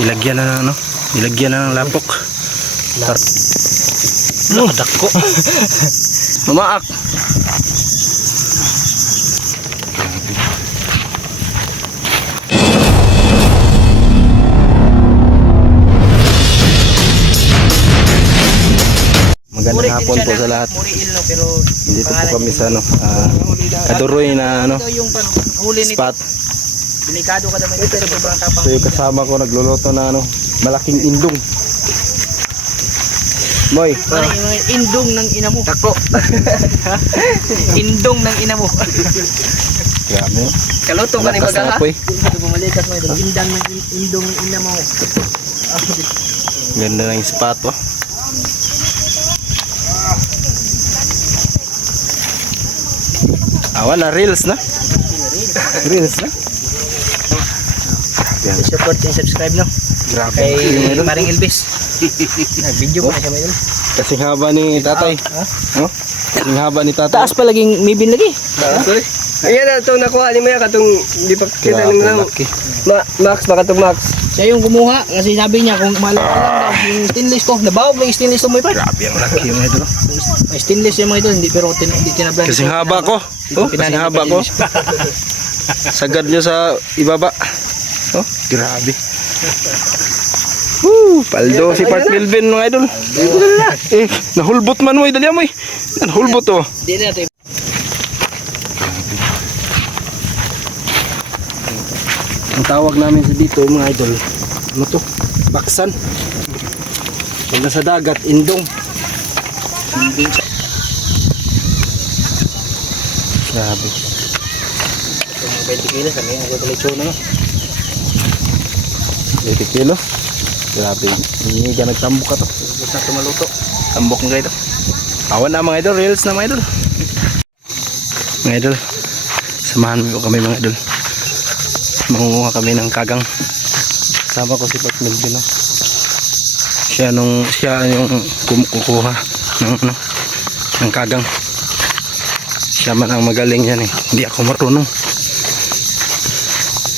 Nilagyan na ng ano, nilagyan na ng lapok. Dako. Mamaak. Magandang hapon po sa lahat. Dito po kami sa ano, Kaduroy na ano, spot. Delikado ka naman ito, sobrang tapang. So yung kasama ko nagluluto na ano, malaking indong. Boy, Indong ng ina mo. Tako. Indong ng ina mo. grabe. Kaluto ka ni Malakas na baga ha? apoy. Bumalikas mo ito. Indong ng ina mo. Ganda ng spot oh. Wala, reels na. Reels na. Support and subscribe no. Grabe. Kay Maring Elvis. Nag-video pa na siya ngayon. Kasing haba ni tatay. No? Kasing haba ni tatay. Taas pa laging may bin lagi. Ayan na ito nakuha ni Maya katong di pa kita Grabe, nang lang. laki. Max baka itong Max. Siya yung kumuha kasi sabi niya kung malang daw yung stainless ko. Nabaw may stainless to mo pa. Grabe ang laki mga idol. May stainless yung mga ito hindi pero hindi tinablan. Kasing haba ko. Oh, kasing haba ko. Sagad niya sa ibaba. Oh, grabe. Woo, paldo si Park Milvin mga idol. Nahulbot man mo idol mo eh. Nahulbot oh. Hindi na ito. Ang tawag namin sa dito mga idol, ano to? Baksan. Pag nasa dagat, indong. Grabe. Mga 20 kilos kami ang gagalitso na no. 20 kilo. Grabe. Hindi ka nagtambok ka to. Gusto na tumaluto. Tambok mga idol. Awan na mga idol, reels na mga idol. Mga idol, samahan mo kami mga idol. Mangunguha kami ng kagang. Sama ko si Park Milvin no. Siya yung kukuha ng ano, ng kagang. Siya man ang magaling yan eh. Hindi ako marunong.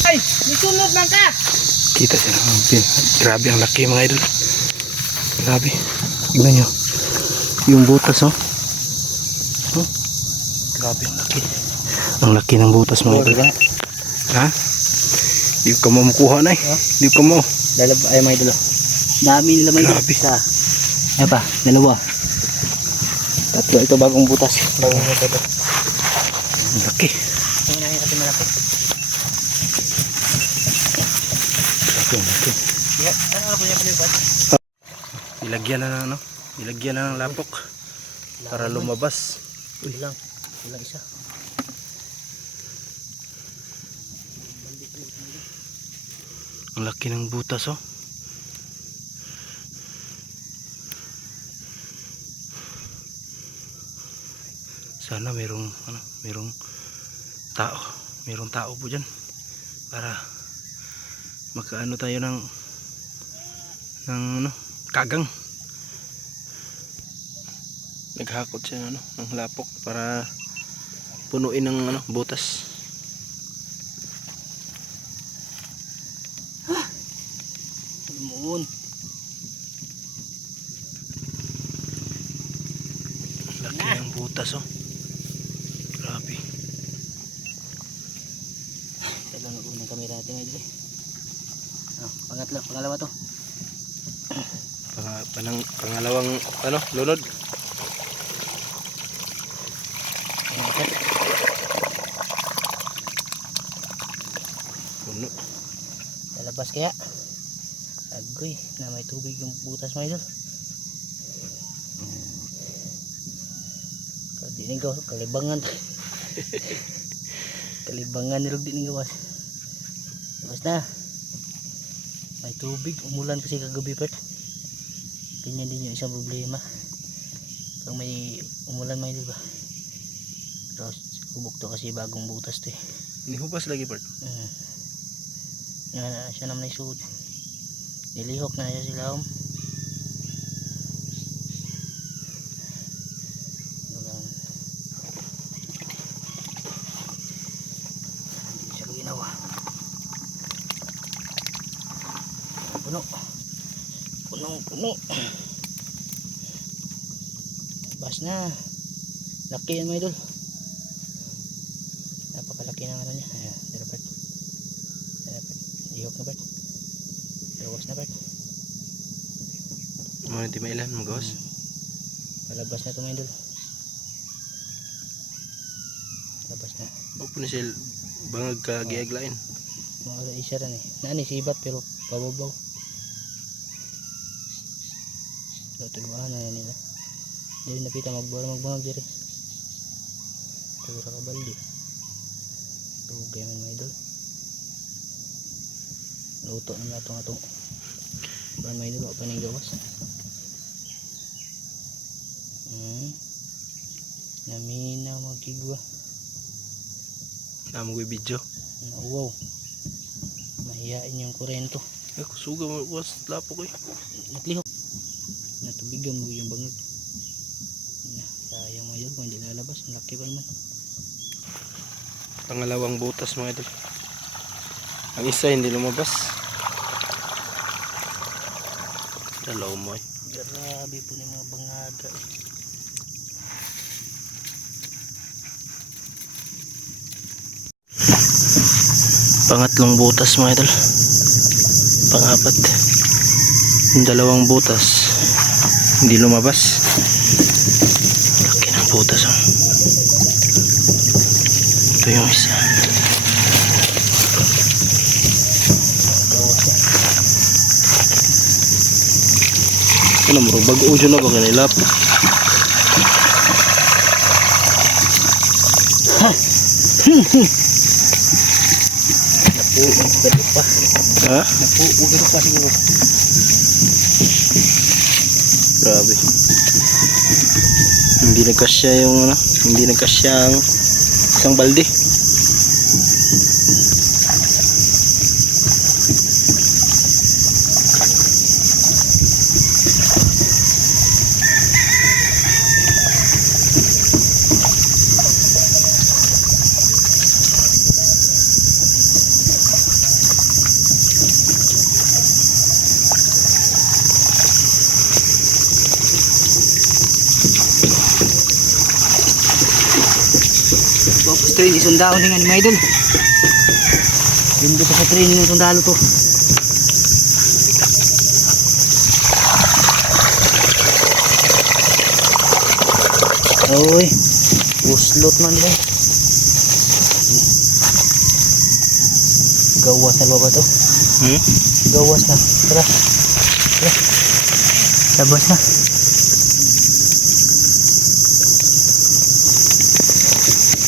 Ay, nisunod lang ka. Kita siya. Grabe ang laki mga idol. Grabe. Tignan nyo. Yung butas oh. Oh. Grabe ang laki. Ang laki ng butas mga idol. Ha? Di ko mo makuha na eh. Di ko mo. Ay mga idolo. Dami nila may Grabe. isa. Ay pa, dalawa. Tatlo ito bagong butas. Bagong butas. Ang laki. Ang nahin natin malapit. Laki ang laki. Ano ako niya palipat? Nilagyan na ng ano. Nilagyan na ng lapok. Para lumabas. Uy lang. Ulang isa. Ang laki ng butas oh. Sana merong ano, merong tao po diyan para makaano tayo ng ano, kagang. Naghakot siya ano, ng lapok para punuin ng ano, butas. Moon. Laki ng butas oh. Grabe. Talo na unang kamera natin mga idolo. Pangalawa to. Pangalawang ano, lunod. Puno. Lalabas kaya. Agoy, na may tubig yung butas mga idol. Di ning gawas kalibangan. Kalibangan nilog di ning gawas. Basta may tubig, umulan kasi kagabi pa. Ganyan din yung isang problema. Pag may umulan mga idol ba. Tapos hubog to kasi bagong butas to eh. Nihubas lagi part. Yan siya naman isuot. Nilihok na siya sila puno. Puno. Bas na. Laki yan mga idol. Napakalaki ng ano niya. Ayan, tira Bert. Ihok na Bert. Gawas na Bert. Mga di mailan mga gawas. Palabas na ito mga idol. Labas na. Opo na siya bangag kagiaglain. Mga isa rin eh. Nani sibat pero pababaw. Tuluhan na yan nila. Dili napita magbangag diri. Tura ka baldi. Tugay man mga idol. Luto na atong ban mga idol. Apa ning gawas. Namina magkigwa. Namo ko video. Wow. Mahiyain yung kurento. Ako suga mo was lapo ko eh. Naglihok. Natubigan mo yung bangag. Sayang mo yun kung hindi lalabas. Malaki pa naman. Pangalawang butas mga idol. Ang isa hindi lumabas. Dalaw mo eh. Grabe po ng mga bangaga eh. Pangatlong butas mga idol. Pangapat. Yung dalawang butas hindi lumabas. Laki ng butas oh. Ito yung isa. Ano mo bago ujo na ba kanilap? Ha? Napuugod pa siguro. Grabe. Hindi nagkasya yung ano, hindi nagkasya ang isang balde. Tapos train isundao ni nga ni mga idol. Hindi pa sa training ng sundalo to. Oy, uslot man din. Gawas na ba to? Gawas na. Tara. Labas na.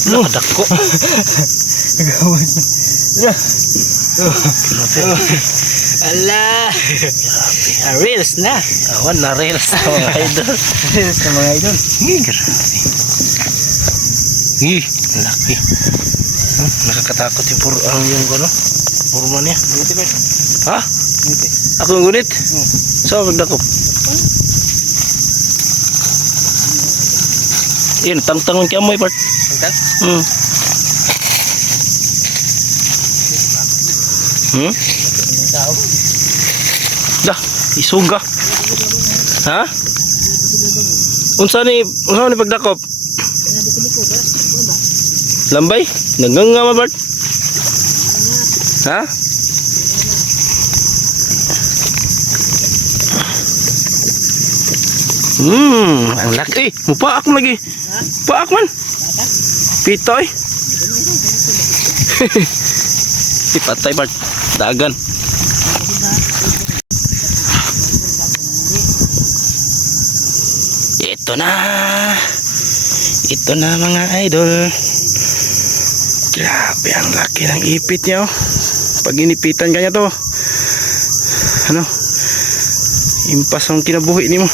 Nakadako. Gawas na. Ala. Reels na. Awan na reels na mga idol. Reels na mga idol. Grabe. Laki. Nakakatakot yung puro yung ano. Purma niya. Ha? Ako yung gunit? So, magdakop. Yan, tang-tangon kaya mo part. Tangtang? Yung tao. Dah, isuga. Ha? Unsa ni pagdakop? Lambay? Naganga ma Bart? Ha? Ang laki. Mupa ako lagi. Mupa ako man. Pitoy. Ipatay Bart. Dagan. Ito na. Ito na mga idol. Grabe ang laki ng ipit niya oh. Pag inipitan kanya to, ano, impas ang kinabuhi ni mo.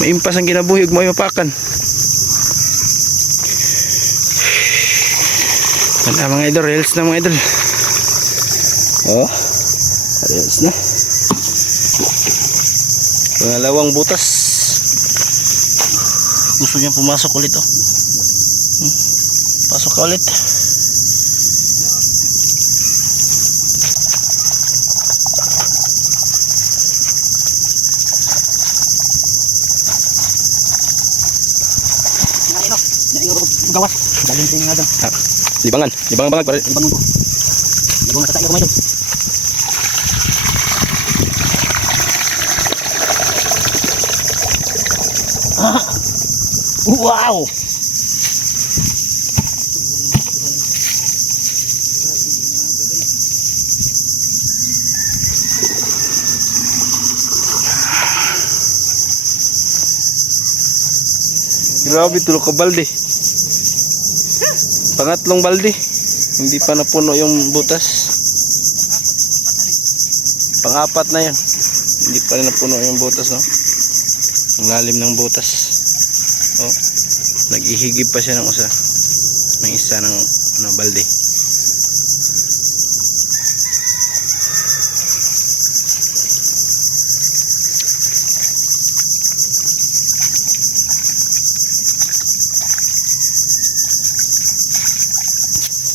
Maimpas ang kinabuhi ug mo mapakan. Wala mga idol, reels na mga idol. Oh, reels na. Pangalawang butas. Gusto niyang pumasok ulit oh. Pasok ka ulit. gawas. Daling tingin nga doon. Libangan bangag pare. Ibangon ko. Ibangon na tatay ko mga idol. Ah! Wow! Grabe, tulog ka balde. Pangatlong balde. Hindi pa napuno yung butas. Pang-apat na yan. Hindi pa rin napuno yung butas, no? Ang lalim ng butas. Oh. Nag-ihigib pa siya ng isa ng balde.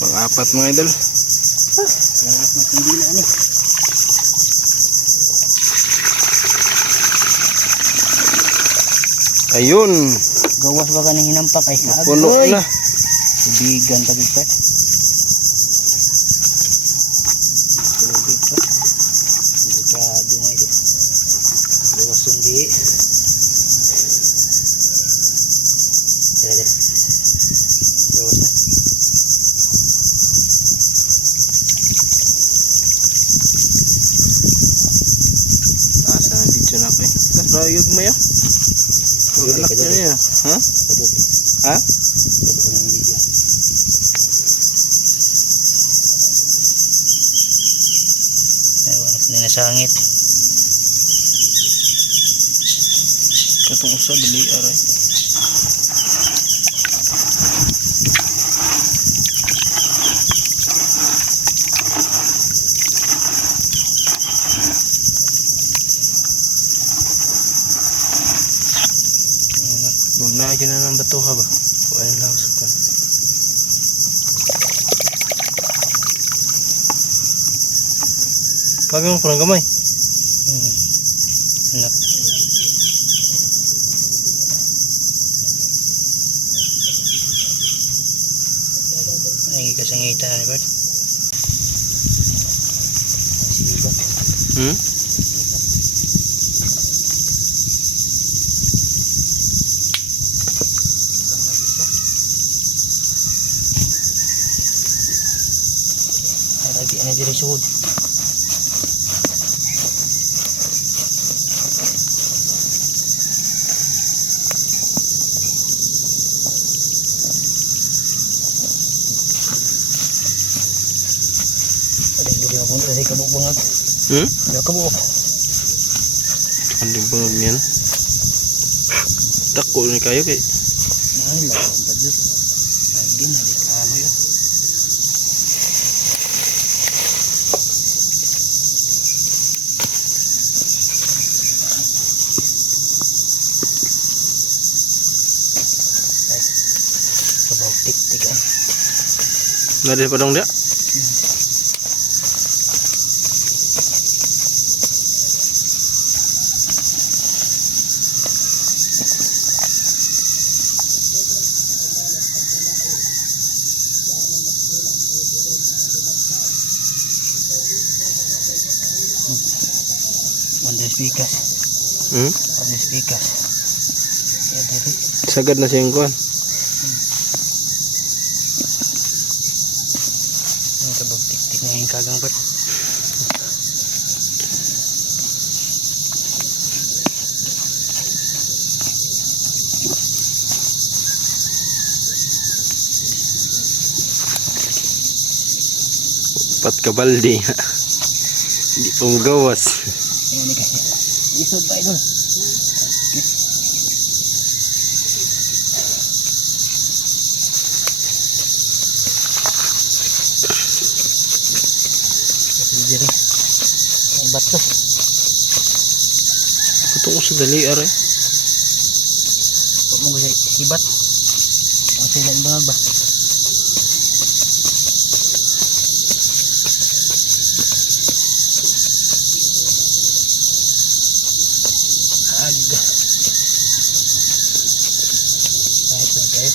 Pang-apat mga idol. Lahat na tindila ni. Ayun. Gawas ba ka ng hinampak ay Puno na. Tubigan tabi pa. Tubig pa. Delikado mga idol. Gawas sundi. Dala. Gawas na. Taas na video na ako eh. Tapos rayog mo yan. Alak na niya. Ha? Idol. Ha? Ito na yung video. Ay, wala na nasangit. Katong usa dili aray. Luna na ng batuha ba? Wala lang sa Pagi mo parang gamay. Anak. Ay, kasangita na ba? Sibat. Lagi na diri sud. Ada lugi ako sa kabuk bangag. Ada kabuk. Ano bangag niyan? Tako ni kayo kay. Ay, lawan pa dyan. Lagi na di kamo yun. Ay, sabaw tik-tik ah. Nari pa dong dia. Ada speakers. Ada speakers. Ya dari. Sagad na siyang kuan. Ang sabag tik-tik na yung kagang pat. Pat ka balde. Hindi pa mo gawas. Ayan ni kasi. Isod pa idol. Okay. Kasi diri. Ay bato. Katong sa dali aray. Huwag mo gusto hibat. Ang sila ang bangag ba? Aga. Ay, ito kayo.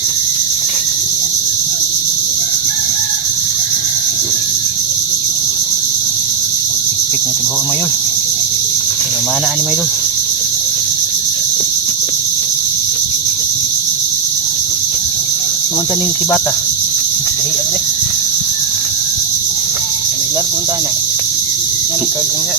tipik ng tibuho mga idol. Mana ani mga idol. Naman taning si bata. Dahi ano deh. Ano largo ang tana. Ano kagang ya.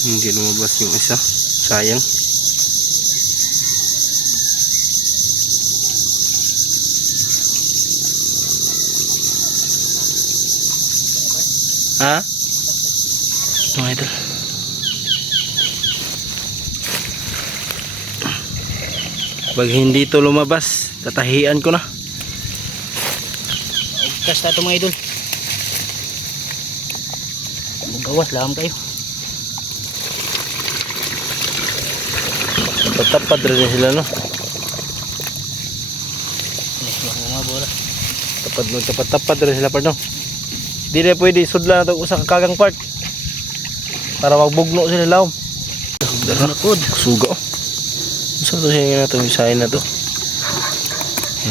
Hindi lumabas yung isa. Sayang. Ha? Mga idol. Pag hindi to lumabas, tatahian ko na. Ugkas na ito mga idol. Gawas lang kayo. Tapad rin sila, no? Mga bola. Tapad rin sila, pardon. Di na pwede sudla na ito sa kagang part para magbugno sila laom. Ano po? Suga, oh. Saan ito siya na ito? Misahin na ito.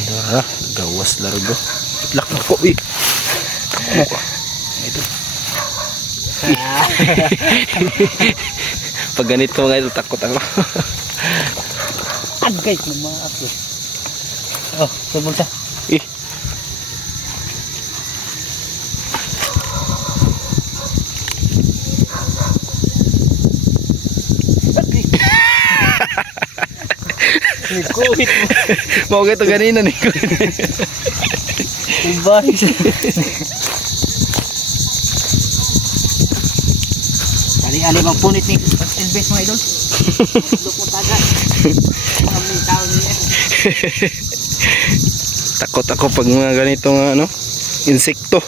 Dara, gawas largo. Lak ako, eh. Ito. Pag ganito mga ito, takot ako. Agay ng mga ako. Oh, subol siya. Eh. Nikuhit mo. Mau ito ganina ni ko. Ibalik siya. Ali-ali bang punit ni invest mga idol. Lupot agad. Kami tao niya. Takot ako pag mga ganitong ano, insekto.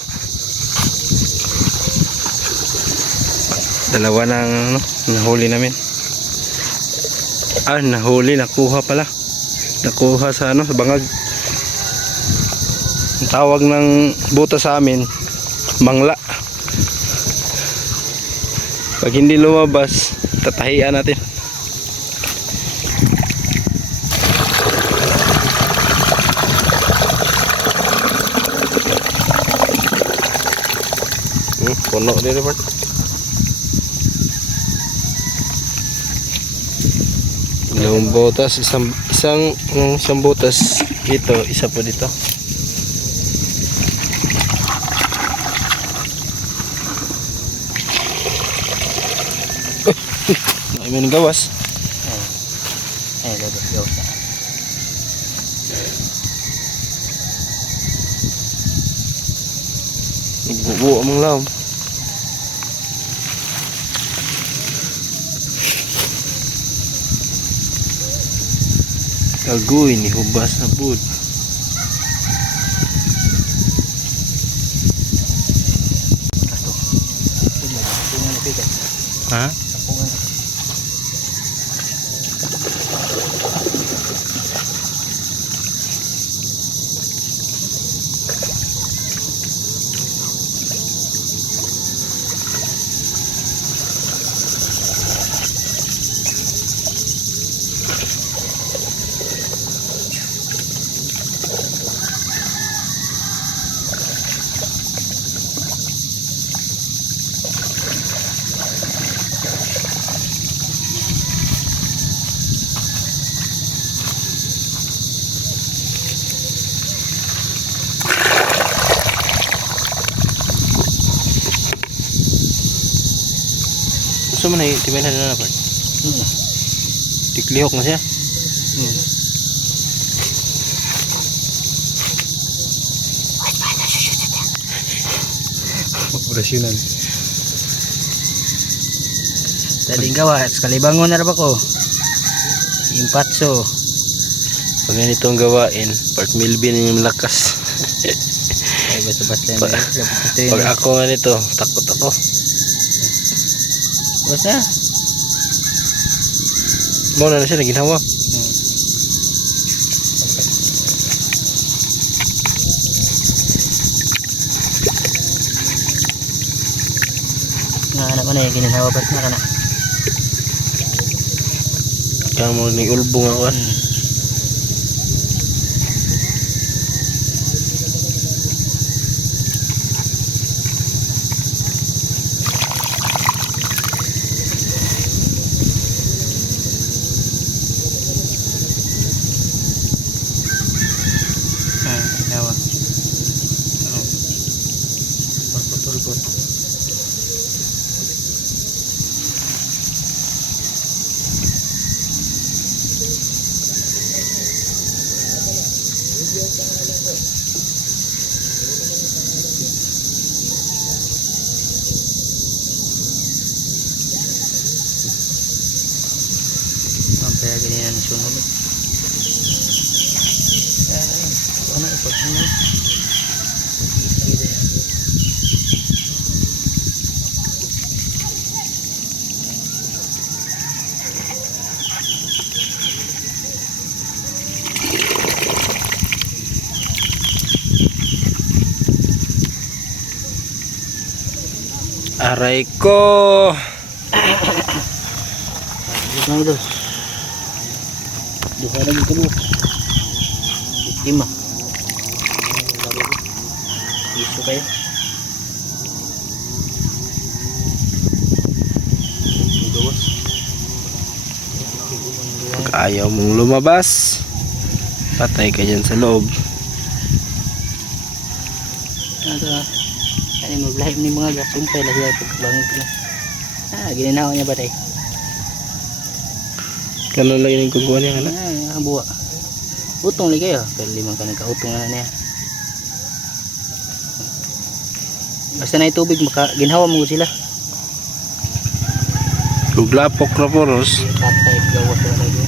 Dalawa ng ano, nahuli namin. Nahuli, nakuha pala. Nakuha sa ano, sa bangag. Ang tawag ng buta sa amin, mangla. Pag hindi lumabas, tatahian natin. Puno din naman. Dalawang botas, isang botas dito, isa po dito. May gawas. Lagos gawas. Nagbubuo ang laom. Kagoy ni hubas na bud. Kasto. Pungan na pikat. Ha? Pungan. So man ay tibay na na part. Tiklihok na siya. Operasyonan. Daling gawas, kalibangon na ba ko? Impatso. Pag ganitong gawain, part Milvin yung lakas. Ay basta-basta na. Pag ako nga nito, takot ako. Basta. Muna na siya, naginawa. anak ko na yung gininawa ba't na ka na. Kamu ni ulbong ako. Ginawa. Pagputulpot. Sampai ganyan sunod. Ano ipag ano? Aray ko. Ano ito? Duha lagi kedua. Lima. Isu kayo. Gawas. Pag ayaw mong lumabas, patay ka dyan sa loob. Ano maglahim ni mga gasumpay lah siya pagkabangon ko na. Gininawa niya ba tayo? Kalalagay ng kukuha niya. Buwa. Utong lagi kayo. Pero limang ka nagkautong na niya. Basta na tubig, ginhawa mo sila. Guglapok na poros. Patay, gawas na lagi.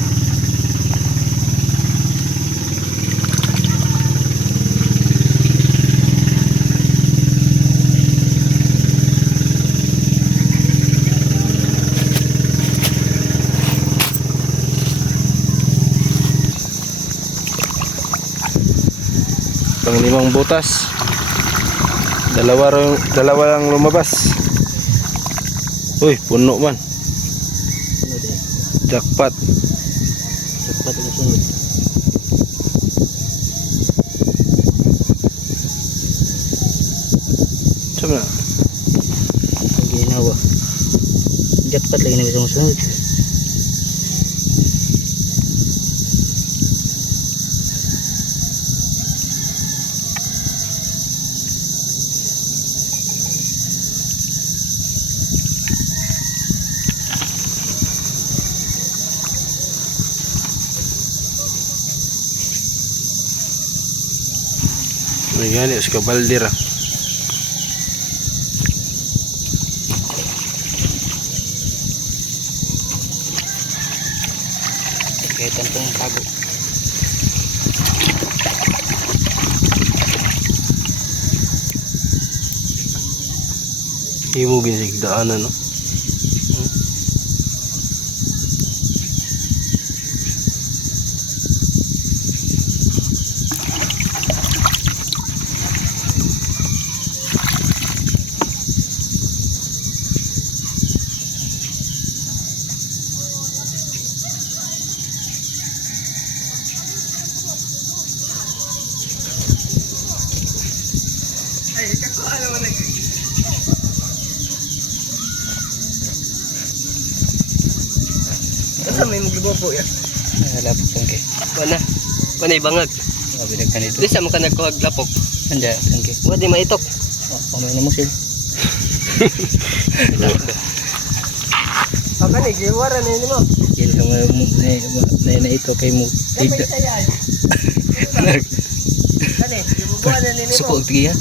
Pang 5 butas. Dalawa lang lumabas. Uy, puno man. Sunod eh. Jackpot. Cepat ini sunod. Coba na. Ginawa. Jackpot lagi na bisa sunod. May gani, us kabaldir ah. Kayak tentang tago. Himugin sigdaanan no. Asa may maglubo po ya? Lapok tangke. Mana? Panay bangag. Bidag ka nito. Di sa mga nagkuhag lapok. Anda tangke. Wadi maitok. Pamay na mo sil. Pagka ni giwara na ni mo. Kil na ito kay mo. Dapat sayay. Kani, gibubuan na ni mo. Suko tigya.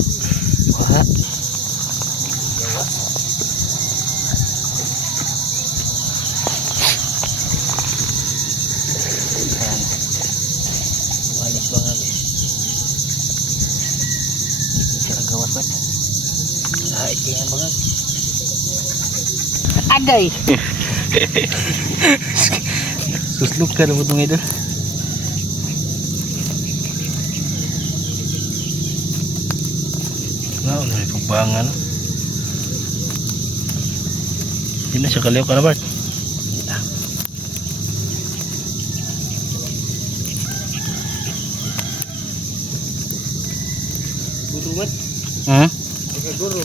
Wah. Manis banget. Cara gawat banget. Ikan banget. Agay. Susluk ka na mo itong idol. May pagbangan. Hindi na siya kaliw kalabart. Gurumat. Guru.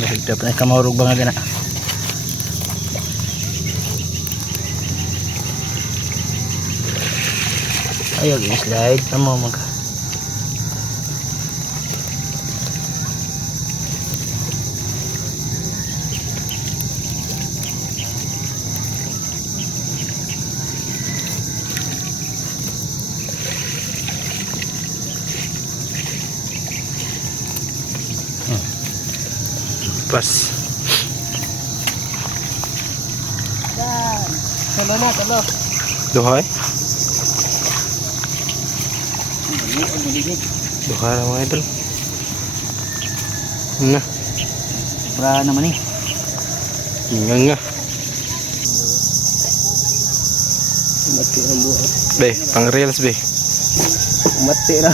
Nahigdap na kamahurog ba nga gana. Ayaw i-slide. Tama mo ka. Pas. Yan. Talo na, talo. Duhay. Hindi, ang buligid. Duhay na mga idol. Na. Sobra naman eh. Nga. Mati ang buhay. Be, pang reels be. Mati na.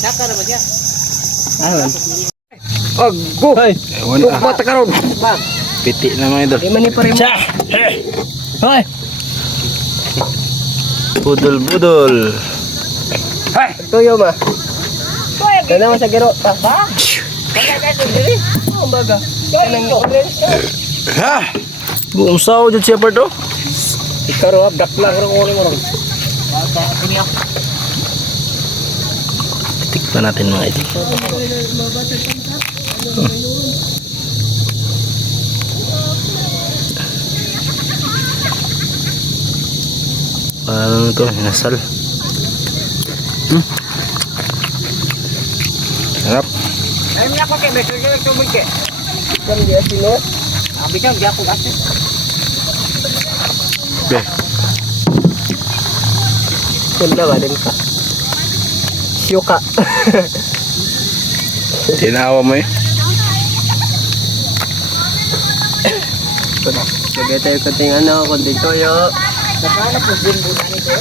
Saka na ba siya? Awan. Oh, go! Ewan ah. Mata karon. Bang. Piti na mga idol. Di man ni pare mo. Hoy! Budol. Tuyo ma. Kana mo sa gero. Ba? Oh, baga. Kanang orange. Ha! Buong sao dyan siya parto. Ikaw ro abdak lang ro orang. Bata, kiniyak. Tikpan natin mga idol. Parang ito, hinasal. Sarap. Ay niya ko kay beso yo to bulke. Kan dia sino? Abi kan dia ko gasih. Be, Kunda ba din ka? Syuka. tinawa mo eh. Sige tayo kunting ano, kunting toyo. Nakahanap mo din muna nito.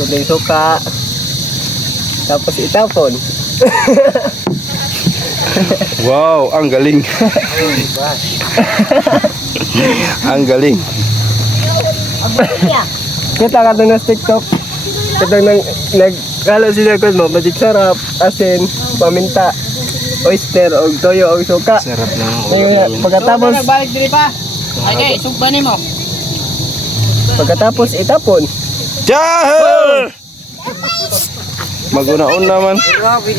Kunting suka. Tapos itapon. Wow, ang galing. Ang galing. Kita ka doon sa TikTok. Kita nagkala sila ko mo, magic sarap, asin, paminta, oyster, og toyo, og suka. Sarap ng Ngayon, pagkatapos, Balik diri pa. Okay, sugba nimo. pagkatapos itapon. Jahil! Maguna-una man. Grabe,